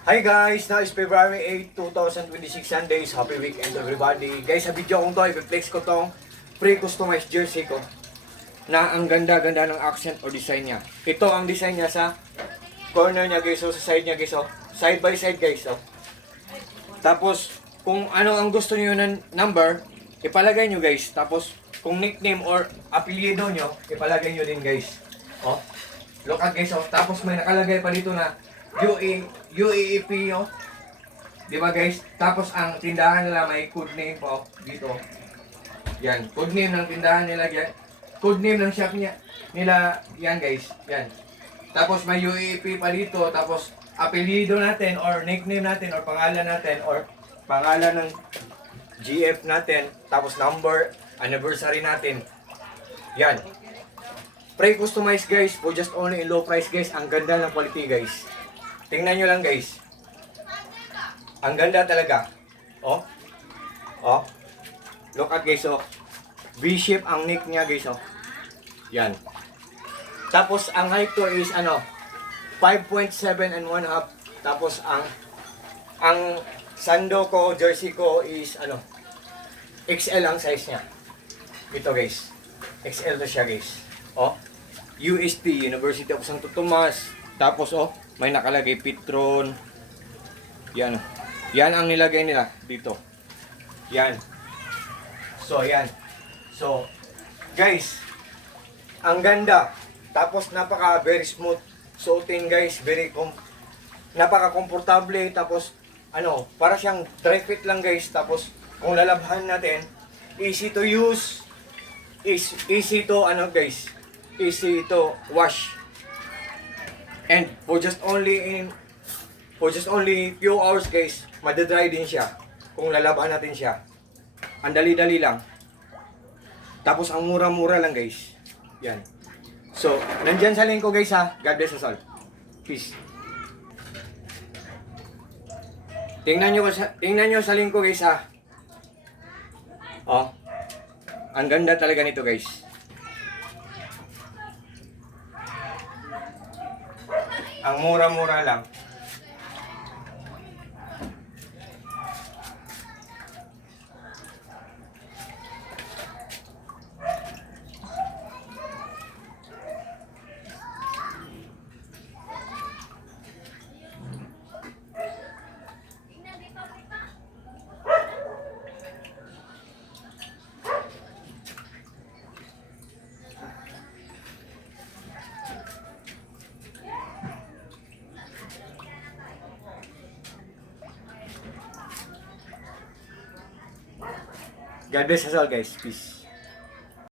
Hi guys! Now is February 8, 2026 Sundays. Happy weekend everybody. Guys, sa video kong to, i-flex ko tong pre-customized jersey ko na ang ganda-ganda ng accent or design niya. Ito ang design niya sa corner niya guys, so sa side niya guys, so side by side guys. So. Tapos, kung ano ang gusto niyo ng number, ipalagay niyo guys. Tapos, kung nickname or apelyido niyo, ipalagay niyo din guys. Oh, look at guys, oh. Tapos may nakalagay pa dito na UAEP, oh. Di ba guys? Tapos ang tindahan nila may code name po dito. Yan, code name ng tindahan nila yan. Code name ng shop niya nila yan guys. Yan. Tapos may UAEP pa dito, tapos apelyido natin or nickname natin or pangalan natin or pangalan ng GF natin, tapos number, anniversary natin. Yan. Pre-customized guys, for just only in low price guys. Ang ganda ng quality guys. Tingnan nyo lang guys. Ang ganda talaga. Oh. Oh. Look at guys, oh. V-shape ang neck niya guys, oh. Yan. Tapos ang height ko is 5.7 and 1/2. Tapos ang sando ko, jersey ko is XL ang size niya. Ito guys. XL to siya guys. Oh. UST, University of Santo Tomas. Tapos may nakalagay Petron. Yan. Yan ang nilagay nila dito. Yan. So, yan. So, guys, ang ganda. Tapos, very smooth suotin guys. Napaka-komportable. Tapos, para siyang dry fit lang guys. Tapos, kung lalabhan natin, easy to use. Easy to, guys. Easy to wash. And for just only few hours guys, madadry din siya kung lalaban natin siya. Ang dali-dali lang. Tapos ang mura-mura lang guys. Yan. So, nandyan sa link ko guys ha. God bless us all. Peace. Tingnan nyo sa link ko guys ha. Oh. Ang ganda talaga nito guys. Ang mura-mura lang. God bless us all guys. Peace.